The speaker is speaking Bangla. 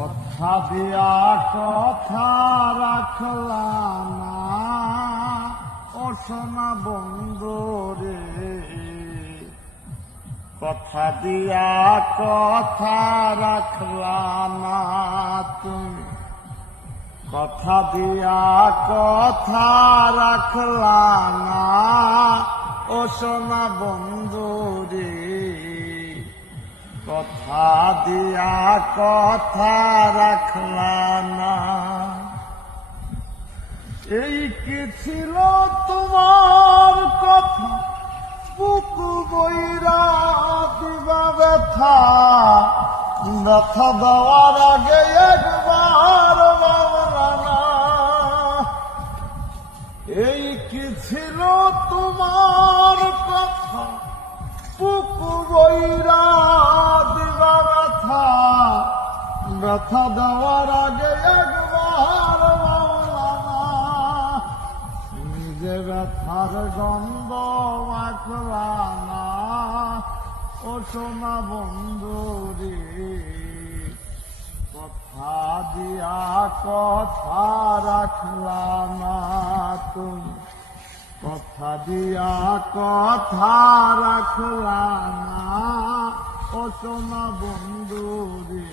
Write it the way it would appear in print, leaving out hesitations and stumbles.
কথা দিয়া কথা রাখলাম না, ও সোনা বন্ধু রে। কথা দিয়া কথা রাখলাম না তুমি, কথা দিয়া কথা রাখলাম না, ও সোনা বন্ধু রে। কথা দিয়া কথা রাখলাম না। এই কি ছিল তোমার কথা, বুক বইরা দিবা ব্যথা, ব্যথা দেওয়ার আগে একবার ভাবলা না। এই কি ছিল তোমার কথা, বুক বইরা দিবা ব্যথা, ব্যথা দেওয়ার আগে একবার ভাবলা না। নিজে ব্যথার গন্ধ মাখলা না, ও সোনা বন্ধু রে। কথা দিয়া কথা রাখলাম না তুমি, কথা দিয়া কথা রাখলাম না, ও সোনা বন্ধু রে।